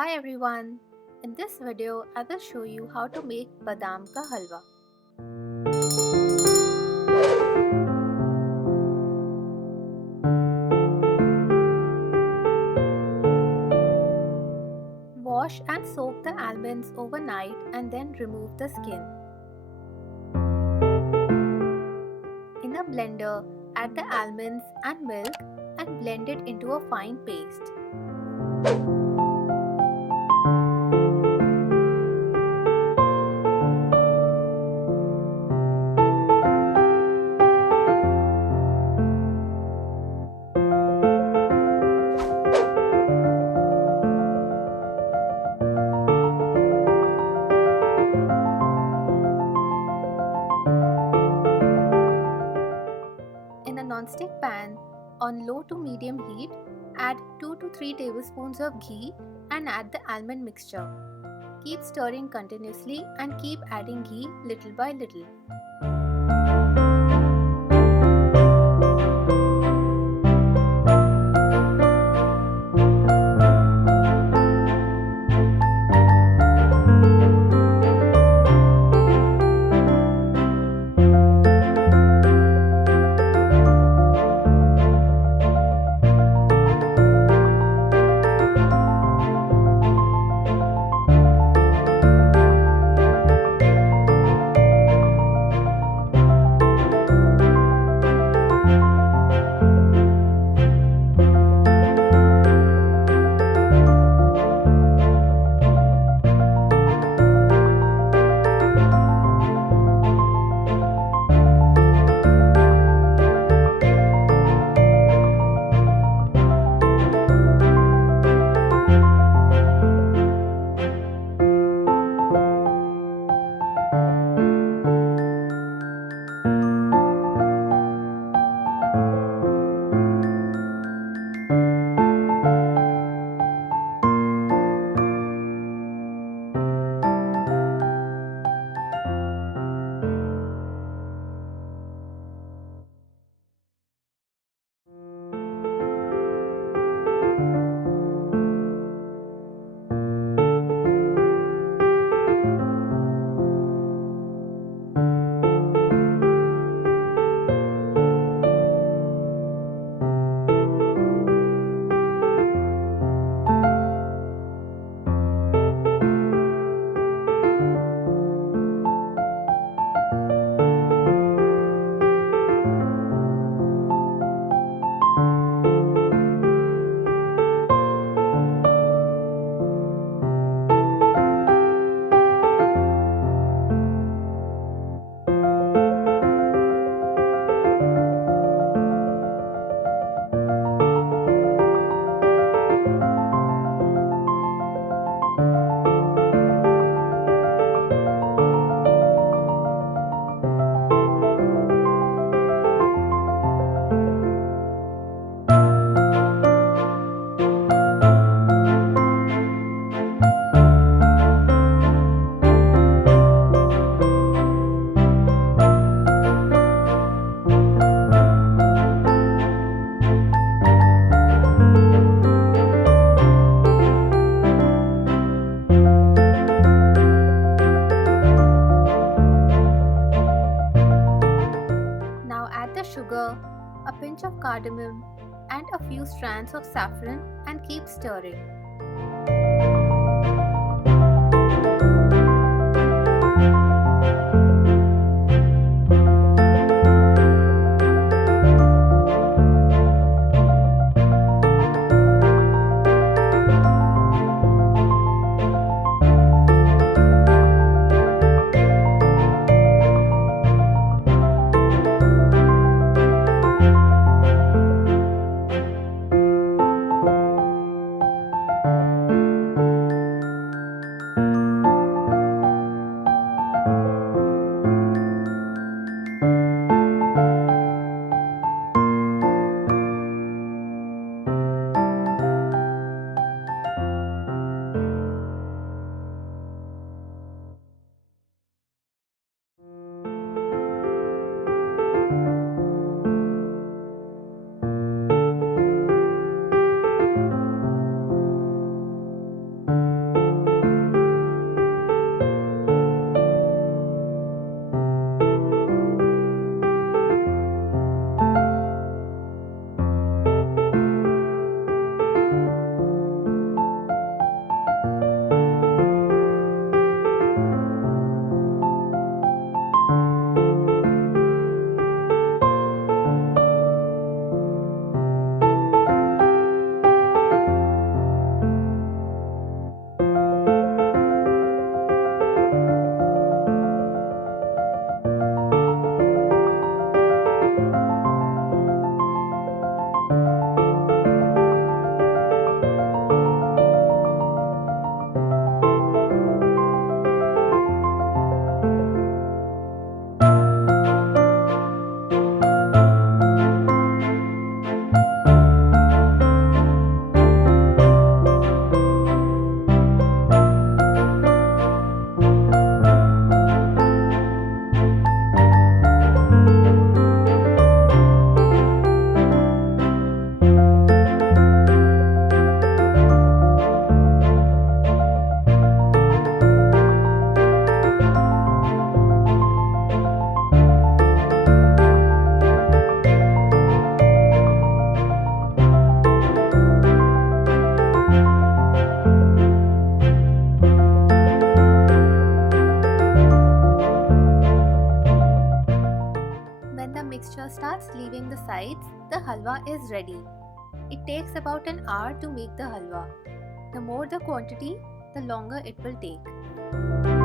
Hi everyone! In this video, I will show you how to make Badam ka Halwa. Wash and soak the almonds overnight and then remove the skin. In a blender, add the almonds and milk and blend it into a fine paste. In a non-stick pan, on low to medium heat, add 2 to 3 tablespoons of ghee and add the almond mixture. Keep stirring continuously and keep adding ghee little by little. Now add the sugar, a pinch of cardamom and a few strands of saffron and keep stirring. sides, the halwa is ready. It takes about an hour to make the halwa. The more the quantity, the longer it will take.